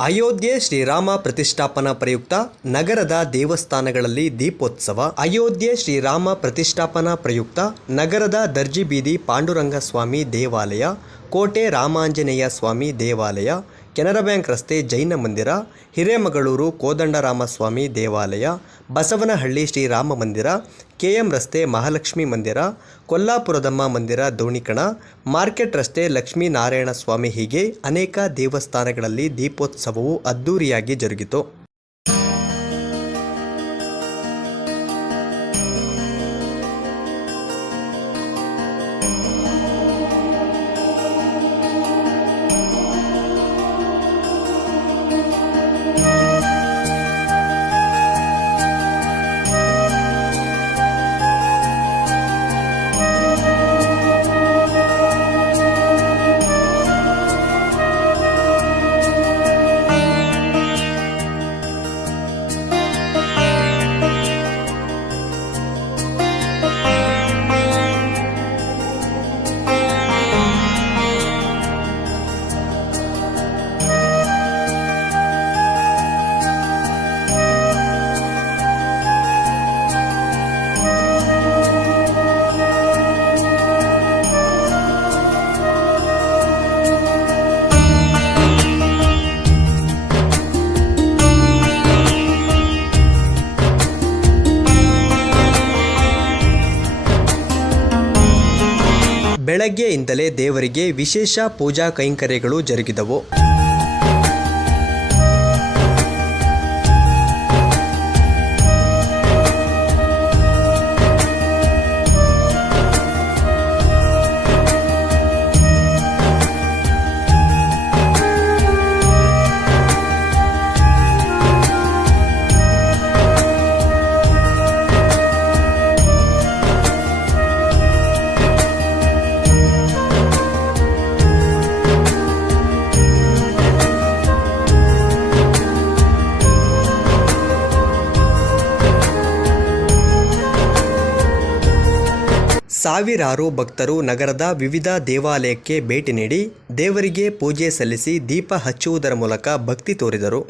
ಅಯೋಧ್ಯೆ ಶ್ರೀರಾಮ ಪ್ರತಿಷ್ಠಾಪನಾ ಪ್ರಯುಕ್ತ ನಗರದ ದೇವಸ್ಥಾನಗಳಲ್ಲಿ ದೀಪೋತ್ಸವ. ಅಯೋಧ್ಯೆ ಶ್ರೀರಾಮ ಪ್ರತಿಷ್ಠಾಪನಾ ಪ್ರಯುಕ್ತ ನಗರದ ದರ್ಜಿಬೀದಿ ಪಾಂಡುರಂಗ ಸ್ವಾಮಿ ದೇವಾಲಯ, ಕೋಟೆ ರಾಮಾಂಜನೇಯ ಸ್ವಾಮಿ ದೇವಾಲಯ ಕೆನರಾ ಬ್ಯಾಂಕ್ ರಸ್ತೆ ಜೈನ ಮಂದಿರ, ಹಿರೇಮಗಳೂರು ಕೋದಂಡರಾಮಸ್ವಾಮಿ ದೇವಾಲಯ, ಬಸವನಹಳ್ಳಿ ಶ್ರೀರಾಮ ಮಂದಿರ, ಕೆಎಂ ರಸ್ತೆ ಮಹಾಲಕ್ಷ್ಮಿ ಮಂದಿರ, ಕೊಲ್ಲಾಪುರದಮ್ಮ ಮಂದಿರ ದೋಣಿಕಣ, ಮಾರ್ಕೆಟ್ ರಸ್ತೆ ಲಕ್ಷ್ಮೀನಾರಾಯಣ ಸ್ವಾಮಿ ಹೀಗೆ ಅನೇಕ ದೇವಸ್ಥಾನಗಳಲ್ಲಿ ದೀಪೋತ್ಸವವು ಅದ್ಧೂರಿಯಾಗಿ ಜರುಗಿತು. ಬೆಳಗ್ಗೆಯಿಂದಲೇ ದೇವರಿಗೆ ವಿಶೇಷ ಪೂಜಾ ಕೈಂಕರ್ಯಗಳು ಜರುಗಿದವು. ಸಾವಿರಾರು ಭಕ್ತರು ನಗರದ ವಿವಿಧ ದೇವಾಲಯಕ್ಕೆ ಭೇಟಿ ನೀಡಿ ದೇವರಿಗೆ ಪೂಜೆ ಸಲ್ಲಿಸಿ ದೀಪ ಹಚ್ಚುವುದರ ಮೂಲಕ ಭಕ್ತಿ ತೋರಿದರು.